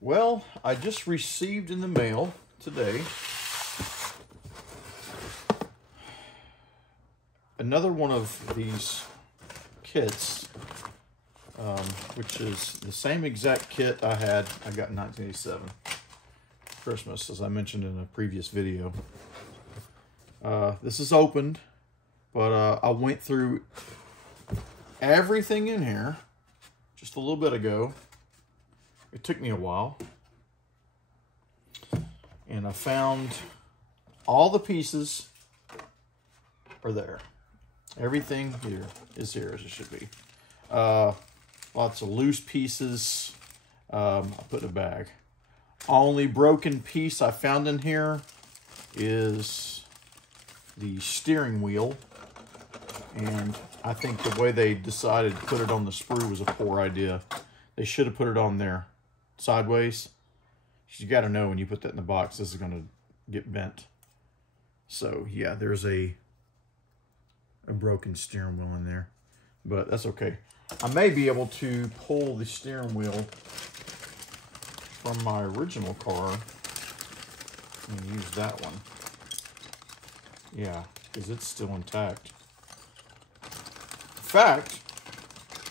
Well, I just received in the mail today another one of these kits, which is the same exact kit I got in 1987 Christmas, as I mentioned in a previous video. This is opened, but I went through everything in here just a little bit ago. It took me a while, and I found all the pieces are there. Everything here is here as it should be. Lots of loose pieces I put in a bag. Only broken piece I found in here is the steering wheel, and I think the way they decided to put it on the sprue was a poor idea. They should have put it on there sideways. You got to know when you put that in the box, this is going to get bent. So yeah, there's a broken steering wheel in there, but that's okay. I may be able to pull the steering wheel from my original car and use that one. Yeah, because it's still intact. In fact,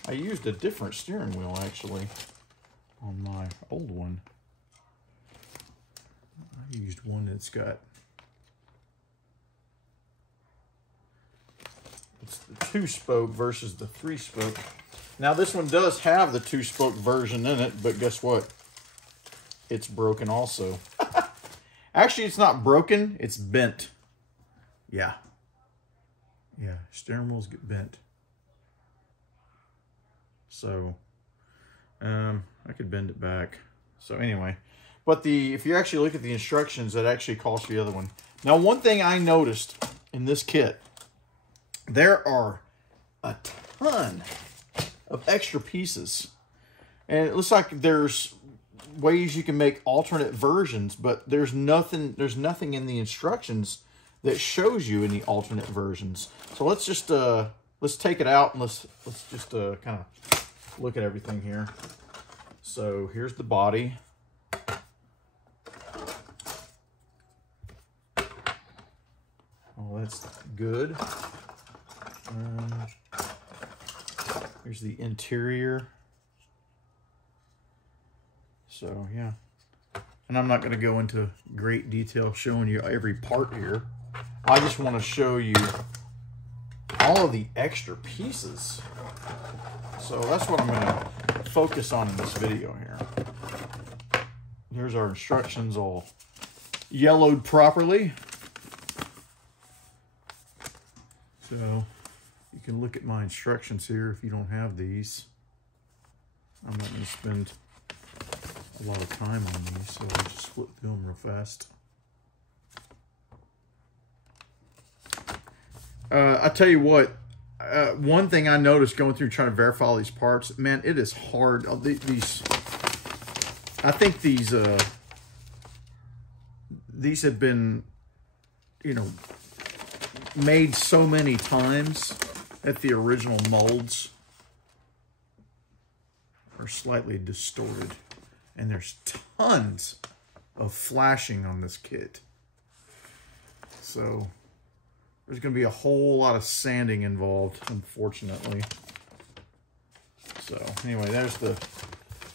I used a different steering wheel actually on my old one. I used one that's got, it's the 2-spoke versus the 3-spoke. Now this one does have the 2-spoke version in it, but guess what? It's broken also. Actually, it's not broken, it's bent. Yeah. Yeah, steering wheels get bent. So, I could bend it back. So anyway, but if you actually look at the instructions, that actually calls for the other one. Now, one thing I noticed in this kit, there are a ton of extra pieces. And it looks like there's ways you can make alternate versions, but there's nothing in the instructions that shows you any alternate versions. So let's just let's take it out and let's just kind of look at everything here. So here's the body. Oh, that's good. Here's the interior. So yeah, and I'm not going to go into great detail showing you every part here. I just want to show you all of the extra pieces. So that's what I'm going to focus on in this video here. Here's our instructions all yellowed properly. So you can look at my instructions here if you don't have these. I'm not going to spend a lot of time on these, so I'll just flip through them real fast. I tell you what, one thing I noticed going through trying to verify all these parts, man, it is hard. I think these have been, you know, made so many times that the original molds are slightly distorted. And there's tons of flashing on this kit. So there's going to be a whole lot of sanding involved, unfortunately. So anyway, there's the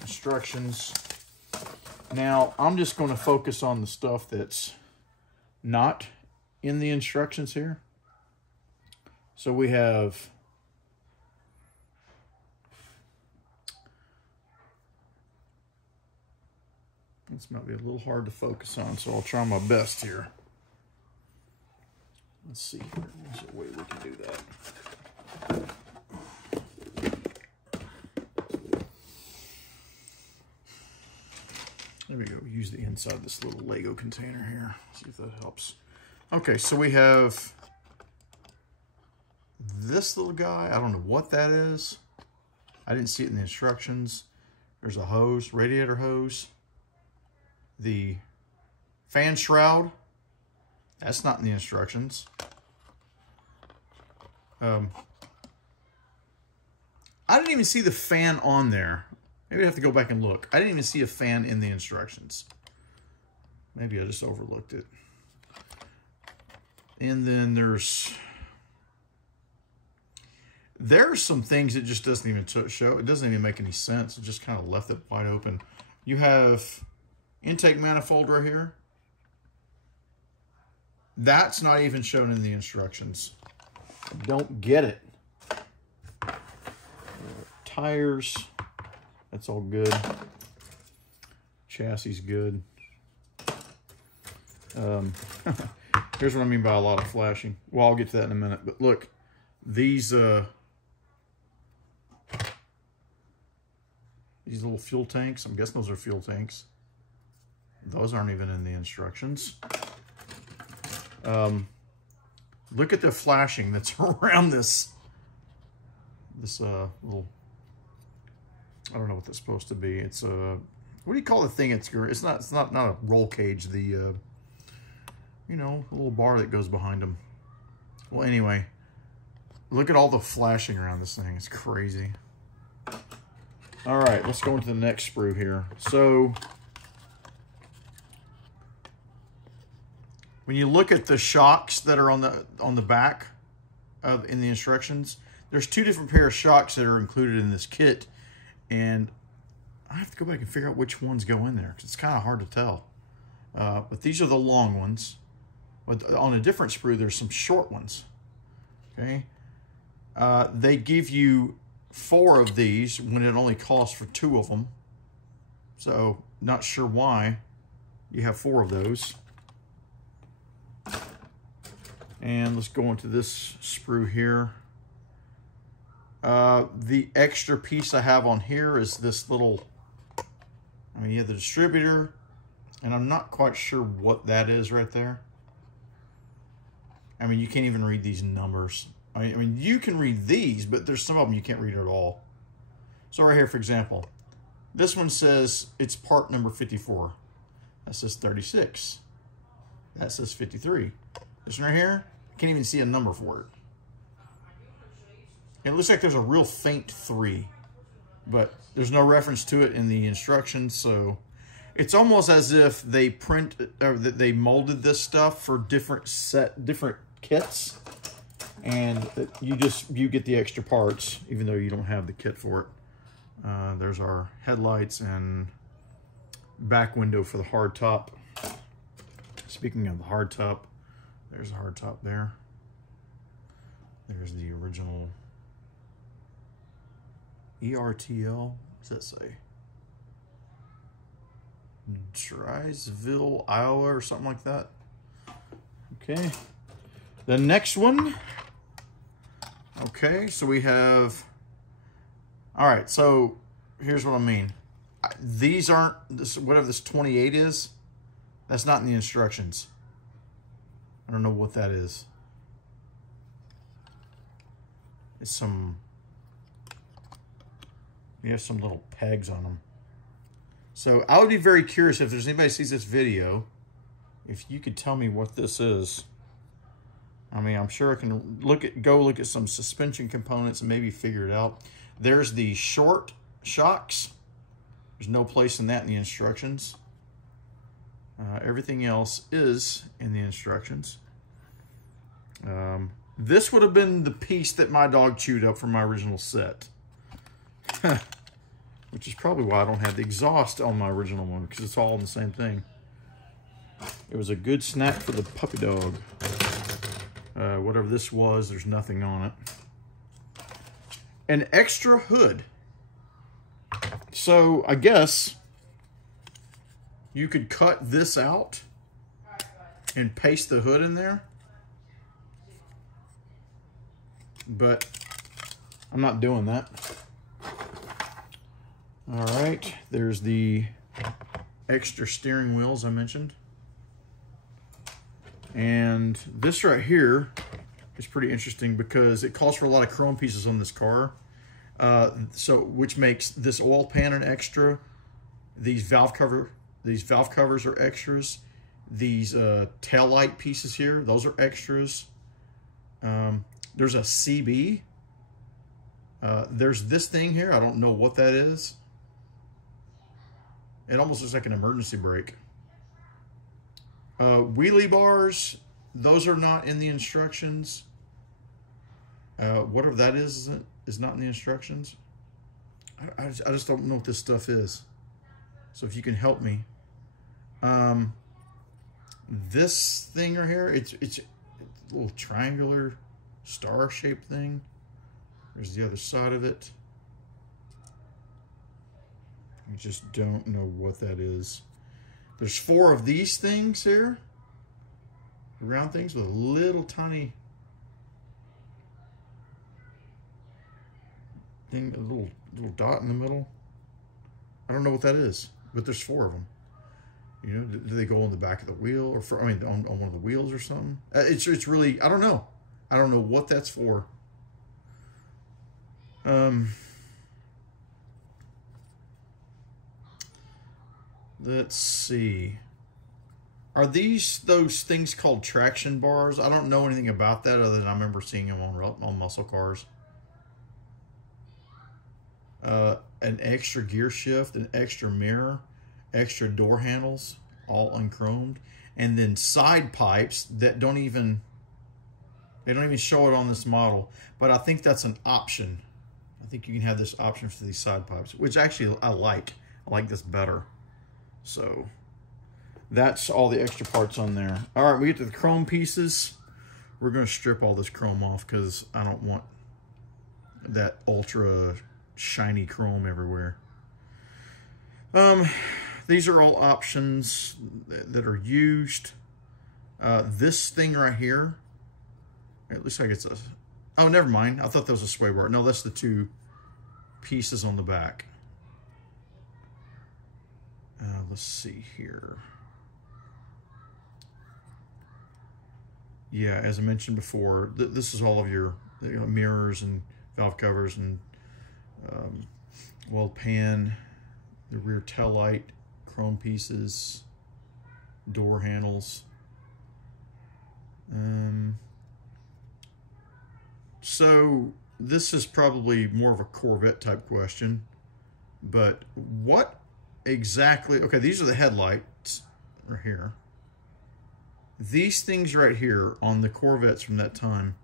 instructions. Now I'm just going to focus on the stuff that's not in the instructions here. So we have this might be a little hard to focus on, so I'll try my best here. Let's see here. There's a way we can do that. There we go. Use the inside of this little Lego container here. See if that helps. Okay, so we have this little guy. I don't know what that is. I didn't see it in the instructions. There's a hose, radiator hose. The fan shroud, that's not in the instructions. I didn't even see the fan on there. Maybe I have to go back and look. I didn't even see a fan in the instructions. Maybe I just overlooked it. And then there's some things it just doesn't even show. It doesn't even make any sense. It just kind of left it wide open. You have intake manifold right here. That's not even shown in the instructions. I don't get it. Tires, that's all good. Chassis good. Here's what I mean by a lot of flashing. Well, I'll get to that in a minute. But look, these little fuel tanks, I'm guessing those are fuel tanks. Those aren't even in the instructions. Look at the flashing that's around this little, I don't know what that's supposed to be. It's a, what do you call the thing? It's not a roll cage. The, you know, the little bar that goes behind them. Well, anyway, look at all the flashing around this thing. It's crazy. All right, let's go into the next sprue here. So when you look at the shocks that are on the back in the instructions, there's two different pair of shocks that are included in this kit, and I have to go back and figure out which ones go in there because it's kind of hard to tell. But these are the long ones. But on a different sprue, there's some short ones. Okay, they give you 4 of these when it only costs for 2 of them. So not sure why you have 4 of those. And let's go into this sprue here. The extra piece I have on here is this little, I mean, you have the distributor, and I'm not quite sure what that is right there. I mean, you can't even read these numbers. I mean, you can read these, but there's some of them you can't read at all. So right here, for example, this one says it's part number 54. That says 36. That says 53. This one right here, I can't even see a number for it. It looks like there's a real faint 3, but there's no reference to it in the instructions, so it's almost as if they they molded this stuff for different kits, and you get the extra parts even though you don't have the kit for it. There's our headlights and back window for the hardtop. Speaking of the hardtop, there's the hardtop there. There's the original ERTL. What does that say? Drysville, Iowa, or something like that. Okay. The next one. Okay, so we have. All right, so here's what I mean. These aren't this, whatever this 28 is. That's not in the instructions. I don't know what that is. It's some. You have some little pegs on them. So I would be very curious if there's anybody who sees this video, if you could tell me what this is. I mean, I'm sure I can go look at some suspension components and maybe figure it out. There's the short shocks. There's no place in that in the instructions. Everything else is in the instructions. This would have been the piece that my dog chewed up from my original set. Which is probably why I don't have the exhaust on my original one, because it's all in the same thing. It was a good snack for the puppy dog. Whatever this was, there's nothing on it. An extra hood. So I guess you could cut this out and paste the hood in there. But I'm not doing that. All right, there's the extra steering wheels I mentioned. And this right here is pretty interesting because it calls for a lot of chrome pieces on this car. Which makes this oil pan an extra. These valve covers are extras. These tail light pieces here, those are extras. There's a CB. There's this thing here. I don't know what that is. It almost looks like an emergency brake. Wheelie bars, those are not in the instructions. Whatever that is not in the instructions. I just don't know what this stuff is. So if you can help me. This thing right here, it's a little triangular star-shaped thing. There's the other side of it. I just don't know what that is. There's 4 of these things here. Round things with a little tiny thing, a little dot in the middle. I don't know what that is, but there's 4 of them. You know, do they go on the back of the wheel, or I mean, on one of the wheels or something? It's really, I don't know. I don't know what that's for. Let's see. Are these those things called traction bars? I don't know anything about that other than I remember seeing them on muscle cars. An extra gear shift, an extra mirror, extra door handles, all unchromed, and then side pipes that don't even show it on this model, but I think that's an option. I think you can have this option for these side pipes, which actually I like this better. So that's all the extra parts on there. All right, we get to the chrome pieces. We're going to strip all this chrome off because I don't want that ultra shiny chrome everywhere. These are all options that are used. This thing right here, it looks like it's a, oh, never mind. I thought that was a sway bar. No, that's the 2 pieces on the back. Let's see here. Yeah, as I mentioned before, this is all of your mirrors and valve covers and weld pan, the rear tail light, chrome pieces, door handles. So this is probably more of a Corvette type question, but what exactly, okay, these are the headlights right here. These things right here on the Corvettes from that time,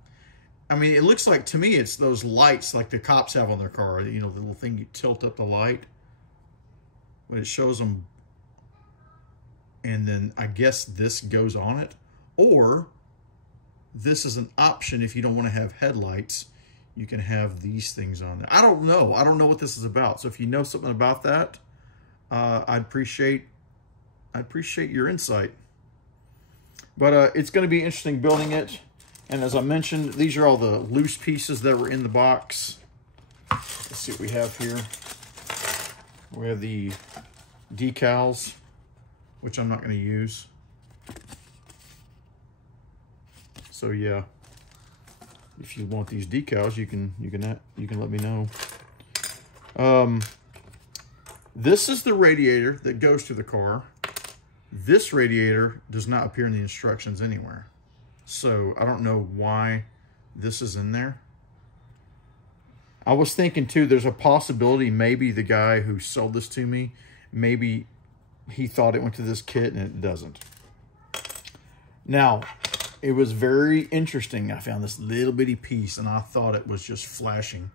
I mean, it looks like, to me, it's those lights like the cops have on their car. You know, the little thing you tilt up the light when it shows them. And then I guess this goes on it. Or this is an option if you don't want to have headlights. You can have these things on there. I don't know. I don't know what this is about. So if you know something about that, I'd appreciate your insight. But it's going to be interesting building it. And as I mentioned, these are all the loose pieces that were in the box. Let's see what we have here. We have the decals, which I'm not going to use. So yeah, if you want these decals, you can let me know. This is the radiator that goes to the car. This radiator does not appear in the instructions anywhere. So I don't know why this is in there. I was thinking too, there's a possibility maybe the guy who sold this to me, maybe he thought it went to this kit and it doesn't. Now, it was very interesting. I found this little bitty piece and I thought it was just flashing,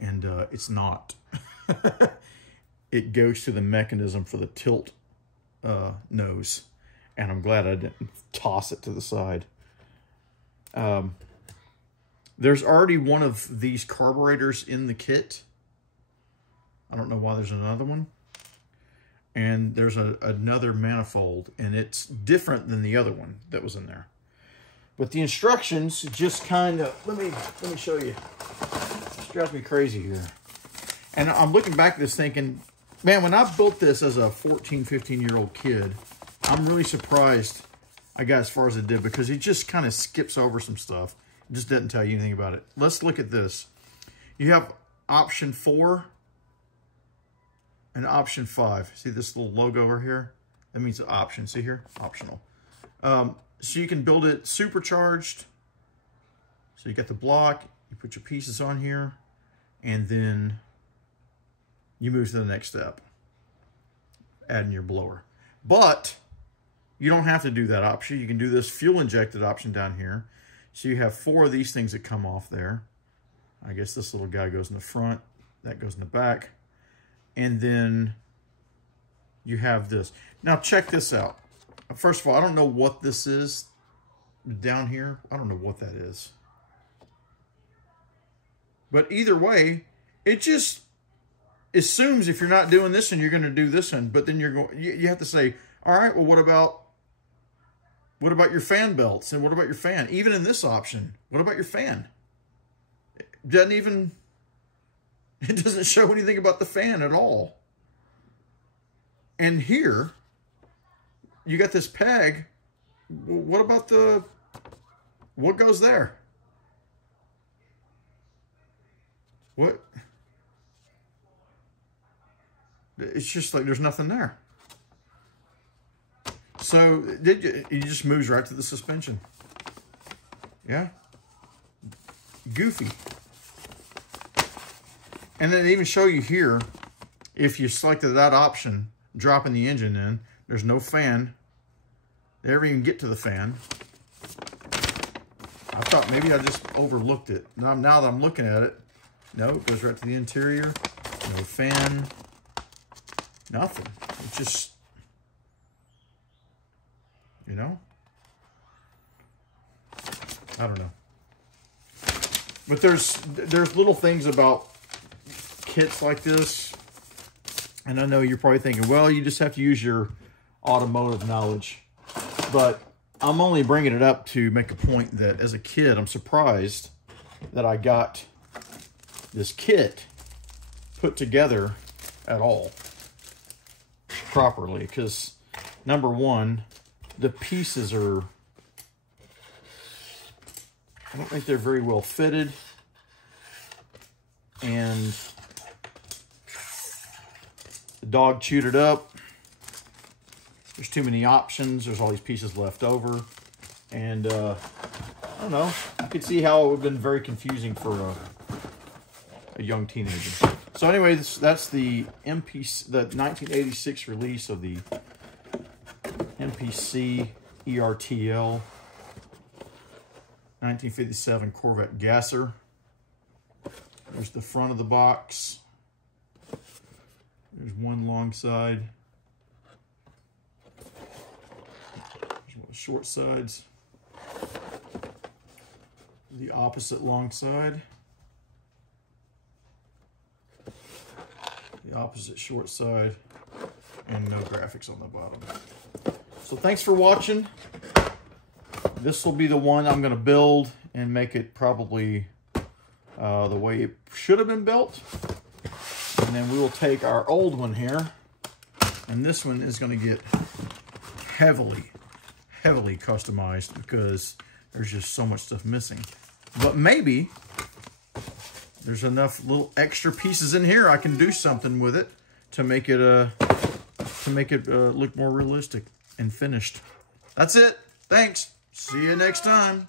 and it's not. It goes to the mechanism for the tilt nose, and I'm glad I didn't toss it to the side. There's already one of these carburetors in the kit. I don't know why there's another one. And there's another manifold, and it's different than the other one that was in there. But the instructions just kind of, let me show you. It drives me crazy here. And I'm looking back at this thinking, man, when I built this as a 14, 15-year-old kid, I'm really surprised I got as far as it did, because it just kind of skips over some stuff. It just doesn't tell you anything about it. Let's look at this. You have option 4 and option 5. See this little logo over here? That means the option. See here? Optional. So you can build it supercharged. So you got the block, you put your pieces on here, and then you move to the next step. adding your blower. But you don't have to do that option. You can do this fuel injected option down here. So you have 4 of these things that come off there. I guess this little guy goes in the front, that goes in the back. And then you have this. Now check this out. First of all, I don't know what this is down here. I don't know what that is. But either way, it just assumes if you're not doing this one, you're going to do this one. But then you're going, you have to say, all right, well, what about your fan belts? And what about your fan? Even in this option, what about your fan? It doesn't show anything about the fan at all. And here, you got this peg. What about what goes there? What? It's just like there's nothing there. So it just moves right to the suspension. Yeah. Goofy. And then they even show you here, if you selected that option, dropping the engine in, there's no fan. They never even get to the fan. I thought maybe I just overlooked it. Now that I'm looking at it, no, it goes right to the interior. No fan. Nothing. It's just, you know, I don't know. But there's little things about kits like this, and I know you're probably thinking, well, you just have to use your automotive knowledge. But I'm only bringing it up to make a point that as a kid, I'm surprised that I got this kit put together at all properly. Because number one, the pieces are, I don't think they're very well fitted. And the dog chewed it up. There's too many options. There's all these pieces left over. And I don't know. You could see how it would have been very confusing for a young teenager. So anyway, that's the MPC, the 1986 release of the MPC ERTL 1957 Corvette gasser. There's the front of the box. There's one long side. There's one of the short sides. The opposite long side. The opposite short side. And no graphics on the bottom. So thanks for watching. This will be the one I'm going to build and make it probably the way it should have been built. And then we will take our old one here, and this one is going to get heavily customized because there's just so much stuff missing. But maybe there's enough little extra pieces in here I can do something with it to make it look more realistic and finished. That's it. Thanks. See you next time.